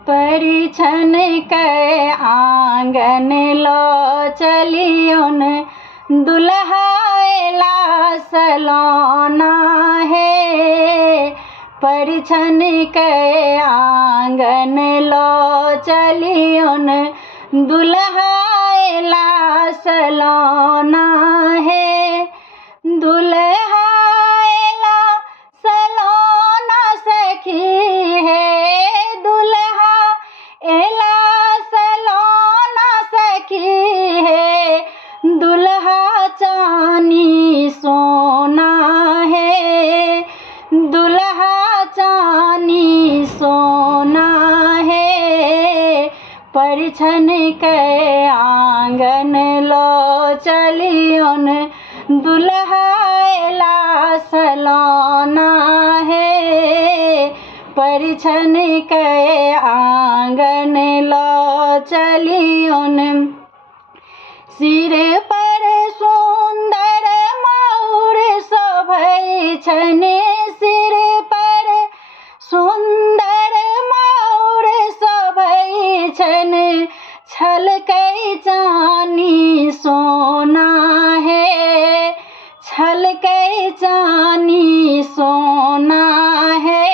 परिछन के आंगन लो चलियोन, दुल्हा एला सलोना है। परिछन के आंगन लो चलियोन, दुल्हा एला सलोना है। दुल्हा एला सलोना सखी है, दुल्हा एला सलोना सखी है। दुल्हा चानी सोना है, दुल्हा चानी सोना है। परिछन के आंगन लो चलियोन, दुल्हा एला सलोना है। परिछन के आंगन लो चलियोन, सिर पर सुंदर मौर शोभै छन, सिर पर सुंदर मौर शोभै छन। छलकै चानी सोना है, छलकै चानी सोना है।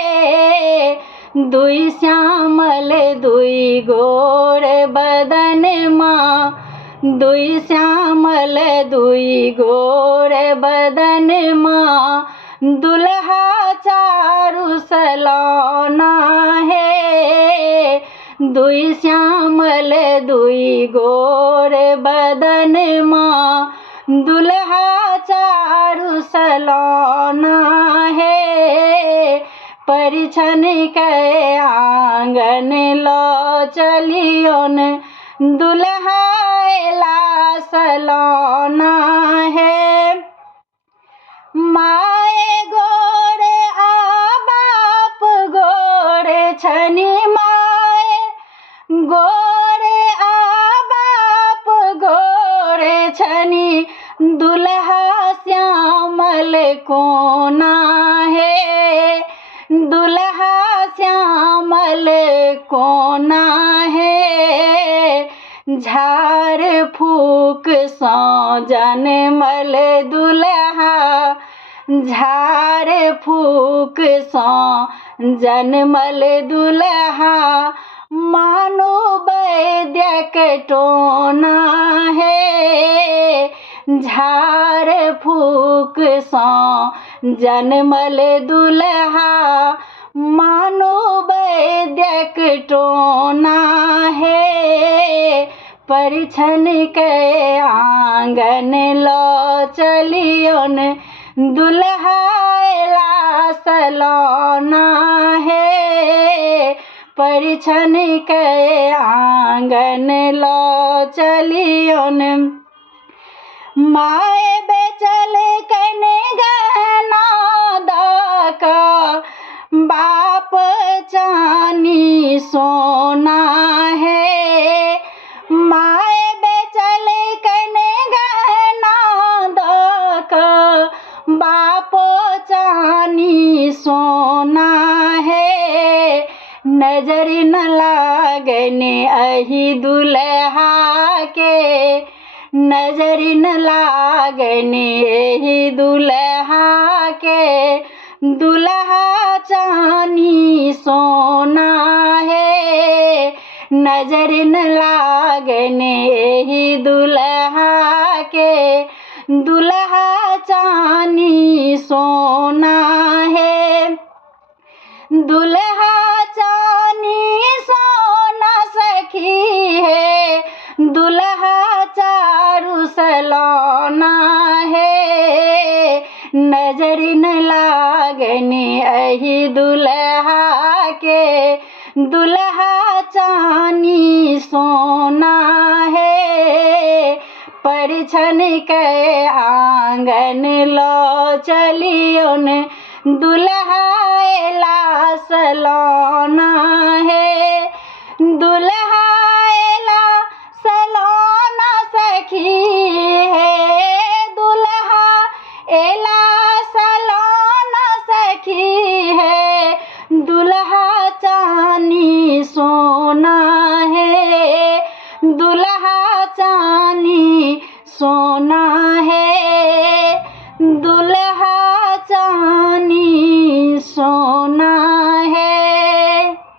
दुई श्यामल दुई गोर बदन माँ, दुई श्यामल दुई गोर बदन माँ। दुल्हा चारु सलोना है, दुई श्यामल दुई गोर बदन माँ। दुल्हा चारु सलोना है। परिछन के आंगन लो चलियोन, दुल्हा एला सलोना है। माए गोर आ बाप गोर छनी, माए गोर आ बाप गोर छनी। दुल्हा श्यामल कोना है, दुल्हा श्यामल कोना है। झाड़ फूक सौ जनमल दुल्हा, झाड़ फूक सौ जनमल दुल्हा। मानो वैद्यक टोना है, झाड़ फूक सौ जनमल दुल्हा। मानो वैद्यक टोना है। परिछन के आंगन लो चलियोन, दुल्हा एला सलोना है। परिछन के आंगन लो चलियोन, माए बेचल कने गहना दाका। बाप चानी सोना है, माए बेचल कने गहना दाका। बाप चानी सोना है। नजर न लागने अही दुल्हा के, नजर न लागने अही दुल्हा के। दुल्हा चानी सोना है, नजर न लागने अही दुल्हा के। दुल्हा चानी सोना है। दुल्हा चानी सोना सखी है, दुल्हा चारु सलोना है। नजर न लागने अही दुल्हा के, दुल्हा चानी सोना है। परिछन के आंगन लो चलियोन, दुल्हा एला सलोना है। दुल्हा एला सलोना सखी है, दुल्हा एला सलोना सखी है। दुल्हा चानी सो दुल्हा चांदी सोना है।